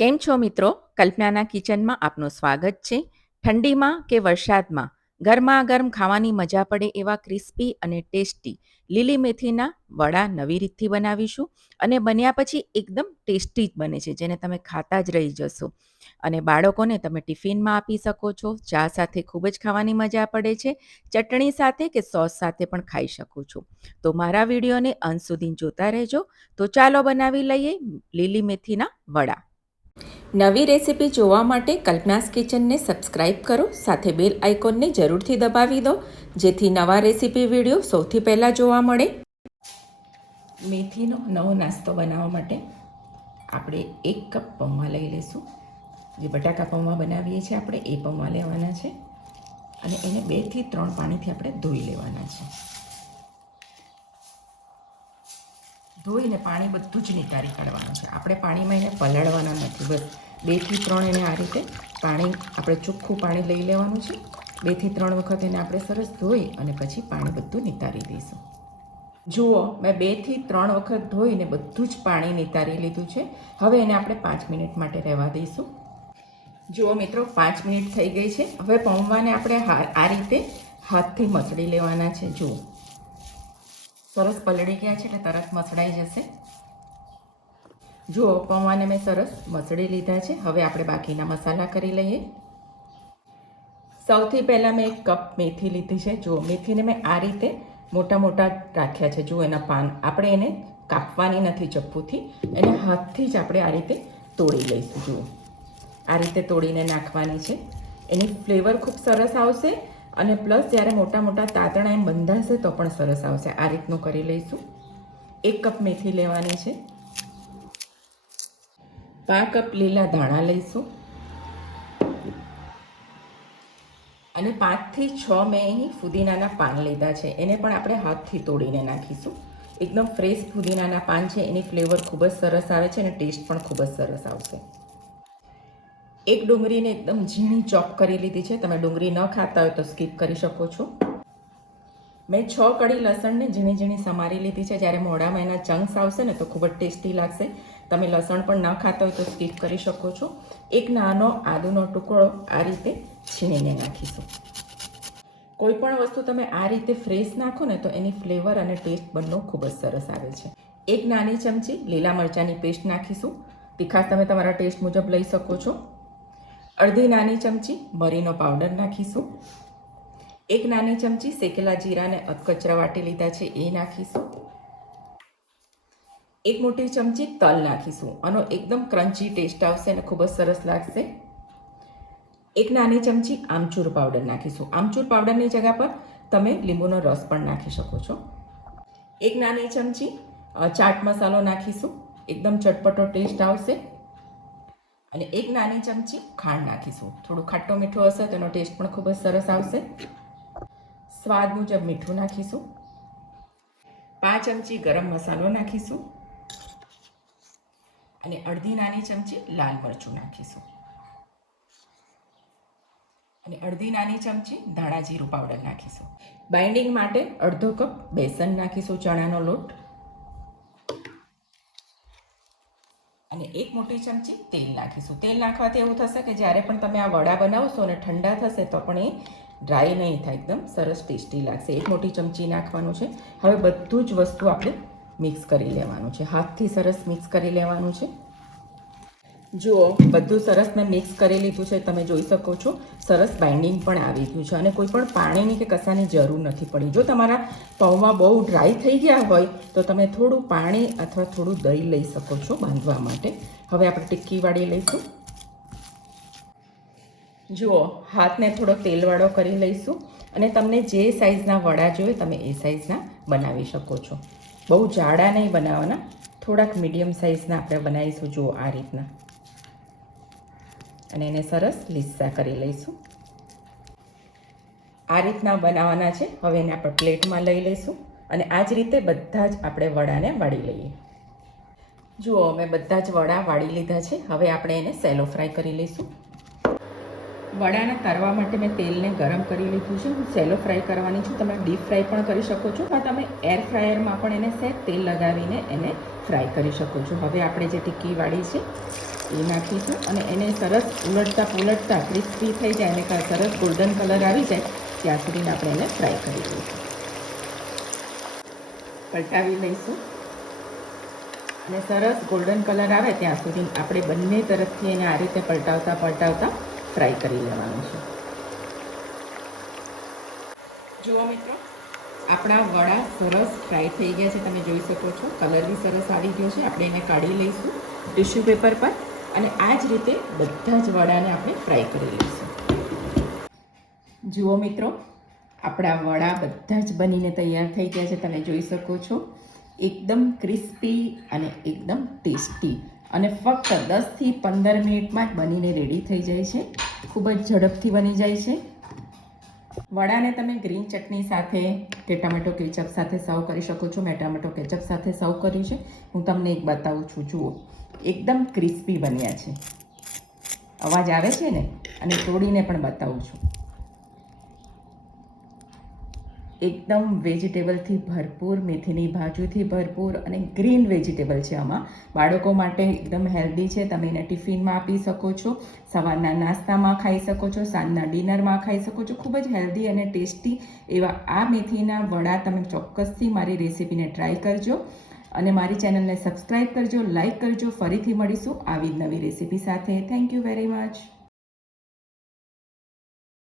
કેમ છો મિત્રો? કલ્પનાના કિચનમાં આપનું સ્વાગત છે. ઠંડીમાં કે વરસાદમાં ગરમાગરમ ખાવાની મજા પડે એવા ક્રિસ્પી અને ટેસ્ટી લીલી મેથીના વડા નવી રીતથી બનાવીશું અને બન્યા પછી એકદમ ટેસ્ટી જ બને છે, જેને તમે ખાતા જ રહી જશો. અને બાળકોને તમે ટિફિનમાં આપી શકો છો. ચા સાથે ખૂબ જ ખાવાની મજા પડે છે. ચટણી સાથે કે સોસ સાથે પણ ખાઈ શકો છો. તો મારા વિડીયોને અંત સુધી જોતા રહેજો. તો ચાલો બનાવી લઈએ લીલી મેથીના વડા. નવી રેસીપી જોવા માટે કલ્પનાસ કિચનને સબસ્ક્રાઇબ કરો, સાથે બેલ આઇકોનને જરૂરથી દબાવી દો, જેથી નવા રેસીપી વિડીયો સૌથી પહેલાં જોવા મળે. મેથીનો નવો નાસ્તો બનાવવા માટે આપણે 1 કપ પૌવા લઈ લઈશું. જે બટાકા પૌવા બનાવીએ છીએ આપણે એ પૌવા લેવાના છે અને એને 2 થી 3 પાણીથી આપણે ધોઈ લેવાના છે. ધોઈને પાણી બધું જ નિતારી કાઢવાનું છે. આપણે પાણીમાં એને પલાળવાના નથી. બસ 2 થી 3 એને આ રીતે પાણી આપણે ચોખ્ખું પાણી લઈ લેવાનું છે. 2 થી 3 વખત એને આપણે સરસ ધોઈ અને પછી પાણી બધું નિતારી દઈશું. જુઓ, મેં 2 થી 3 વખત ધોઈને બધું જ પાણી નિતારી લીધું છે. હવે એને આપણે 5 મિનિટ માટે રહેવા દઈશું. જુઓ મિત્રો, 5 મિનિટ થઈ ગઈ છે. હવે પૌવાને આપણે આ રીતે હાથથી મસળી લેવાના છે. જુઓ, સરસ પલળી ગયા છે એટલે તરત મસળાઈ જશે. જુઓ, પૌવાને મેં સરસ મસળી લીધા છે. હવે આપણે બાકીના મસાલા કરી લઈએ. સૌથી પહેલાં મેં 1 કપ મેથી લીધી છે. જુઓ, મેથીને મેં આ રીતે મોટા મોટા રાખ્યા છે. જુઓ, એના પાન આપણે એને કાપવાની નથી ચપ્પુથી, એને હાથથી જ આપણે આ રીતે તોડી લઈશું. જુઓ, આ રીતે તોડીને નાખવાની છે. એની ફ્લેવર ખૂબ સરસ આવશે અને પ્લસ જ્યારે મોટા મોટા તાતણા એમ બંધાશે તો પણ સરસ આવશે. આ રીતનું કરી લઈશું. 1 કપ મેથી લેવાની છે. 5 કપ લીલા ધાણા લઈશું અને 5 થી 6 મેં અહીં ફુદીનાના પાન લીધા છે. એને પણ આપણે હાથથી તોડીને નાખીશું. એકદમ ફ્રેશ ફુદીનાના પાન છે, એની ફ્લેવર ખૂબ જ સરસ આવે છે અને ટેસ્ટ પણ ખૂબ જ સરસ આવશે. 1 ડુંગળીને એકદમ ઝીણી ચોપ કરી લીધી છે. તમે ડુંગળી ન ખાતા હોય તો સ્કીપ કરી શકો છો. મેં 6 કળી લસણને ઝીણી ઝીણી સમારી લીધી છે. જ્યારે મોઢામાં એના ચંક્સ આવશે ને તો ખૂબ જ ટેસ્ટી લાગશે. તમે લસણ પણ ન ખાતા હોય તો સ્કીપ કરી શકો છો. 1 નાનો આદુનો ટુકડો આ રીતે છીણીને નાખીશું. કોઈ પણ વસ્તુ તમે આ રીતે ફ્રેશ નાખો ને તો એની ફ્લેવર અને ટેસ્ટ બંને ખૂબ જ સરસ આવે છે. 1 નાની ચમચી લીલા મરચાંની પેસ્ટ નાખીશું. તીખાશ તમે તમારા ટેસ્ટ મુજબ લઈ શકો છો. અડધી નાની ચમચી મરીનો પાવડર નાખીશું. 1 નાની ચમચી શેકેલા જીરાને અધકચરા વાટી લીધા છે એ નાખીશું. 1 મોટી ચમચી તલ નાખીશું. આનો એકદમ ક્રન્ચી ટેસ્ટ આવશે અને ખૂબ જ સરસ લાગશે. 1 નાની ચમચી આમચૂર પાવડર નાખીશું. આમચૂર પાવડરની જગ્યા પર તમે લીંબુનો રસ પણ નાખી શકો છો. 1 નાની ચમચી ચાટ મસાલો નાખીશું. એકદમ ચટપટો ટેસ્ટ આવશે. અને 1 નાની ચમચી ખાંડ નાખીશું. થોડું ખાટો મીઠું હશે તો એનો ટેસ્ટ પણ ખૂબ જ સરસ આવશે. સ્વાદ મુજબ મીઠું નાખીશું. 5 ચમચી ગરમ મસાલો નાખીશું અને અડધી નાની ચમચી લાલ મરચું નાખીશું અને અડધી નાની ચમચી ધાણા જીરું પાવડર નાખીશું. બાઇન્ડિંગ માટે અડધો કપ બેસન નાખીશું, ચણાનો લોટ, અને 1 મોટી ચમચી તેલ નાખીશું. તેલ નાખવાથી એવું થશે કે જ્યારે પણ તમે આ વડા બનાવશો અને ઠંડા થશે તો પણ એ ડ્રાય નહીં થાય, એકદમ સરસ ટેસ્ટી લાગશે. 1 મોટી ચમચી નાખવાનું છે. હવે બધું જ વસ્તુ આપણે મિક્સ કરી લેવાનું છે. હાથથી સરસ મિક્સ કરી લેવાનું છે. જુઓ, બધું સરસ મેં મિક્સ કરી લીધું છે. તમે જોઈ શકો છો સરસ બાઇન્ડિંગ પણ આવી ગયું છે અને કોઈ પણ પાણીની કે કશાની જરૂર નથી પડી. જો તમારા પૌવા બહુ ડ્રાય થઈ ગયા હોય તો તમે થોડું પાણી અથવા થોડું દહીં લઈ શકો છો બાંધવા માટે. હવે આપણે ટિક્કી વાળી લઈશું. જુઓ, હાથને થોડો તેલવાળો કરી લઈશું અને તમને જે સાઇઝના વડા જોઈએ તમે એ સાઇઝના બનાવી શકો છો. બહુ જાડા નહીં બનાવવાના, થોડાક મીડિયમ સાઇઝના આપણે બનાવીશું. જુઓ, આ રીતના, અને એને સરસ લીસા કરી લઈશું. આ રીતના બનાવવાના છે. હવે એને આપણે પ્લેટમાં લઈ લઈશું અને આ જ રીતે બધા જ આપણે વડાને વાળી લઈએ. જુઓ, મેં બધા જ વડા વાળી લીધા છે. હવે આપણે એને સેલો ફ્રાય કરી લઈશું. વડાને તળવા માટે મેં તેલને ગરમ કરી લીધું છે. હું સેલો ફ્રાય કરવાની છું. તમે ડીપ ફ્રાય પણ કરી શકો છો અથવા તમે એર ફ્રાયરમાં પણ એને સહેજ તેલ લગાવીને એને ફ્રાય કરી શકો છો. હવે આપણે જે ટિક્કી વાળી છે એ નાખીશું અને એને સરસ ઉલટતા પુલટતા ક્રિસ્પી થઈ જાય અને સરસ ગોલ્ડન કલર આવી જાય ત્યાં સુધીને આપણે એને ફ્રાય કરી દઈશું. પલટાવી લઈશું અને સરસ ગોલ્ડન કલર આવે ત્યાં સુધી આપણે બંને તરફથી એને આ રીતે પલટાવતા પલટાવતા ફ્રાય કરી લેવાનું છે. જુઓ મિત્રો, આપણા વડા સરસ ફ્રાય થઈ ગયા છે. તમે જોઈ શકો છો કલર બી સરસ આવી ગયો છે. આપણે એને કાઢી લઈશું ટિશ્યુ પેપર પર અને આ જ રીતે બધા જ વડાને આપણે ફ્રાય કરી લઈશું. જુઓ મિત્રો, આપણા વડા બધા જ બનીને તૈયાર થઈ ગયા છે. તમે જોઈ શકો છો એકદમ ક્રિસ્પી અને એકદમ ટેસ્ટી અને ફક્ત 10થી 15 મિનિટમાં જ બનીને રેડી થઈ જાય છે. ખૂબ જ ઝડપથી બની જાય છે. વડાને તમે ગ્રીન ચટણી સાથે કે ટમેટો કેચઅપ સાથે સર્વ કરી શકો છો. મેં ટમેટો કેચઅપ સાથે સર્વ કર્યું છે. હું તમને એક બતાવું છું. જુઓ, એકદમ ક્રિસ્પી બન્યા છે. અવાજ આવે છે ને? અને તોડીને પણ બતાવું છું. એકદમ વેજીટેબલથી ભરપૂર, મેથીની ભાજીથી ભરપૂર અને ગ્રીન વેજીટેબલ છે આમાં. બાળકો માટે એકદમ હેલ્ધી છે. તમે એને ટિફિનમાં આપી શકો છો, સવારના નાસ્તામાં ખાઈ શકો છો, સાંજના ડિનરમાં ખાઈ શકો છો. ખૂબ જ હેલ્ધી અને ટેસ્ટી એવા આ મેથીના વડા તમે ચોક્કસથી મારી રેસીપીને ટ્રાય કરજો અને મારી ચેનલને સબસ્ક્રાઈબ કરજો, લાઈક કરજો. ફરીથી મળીશું આવી જ નવી રેસીપી સાથે. Thank you very much.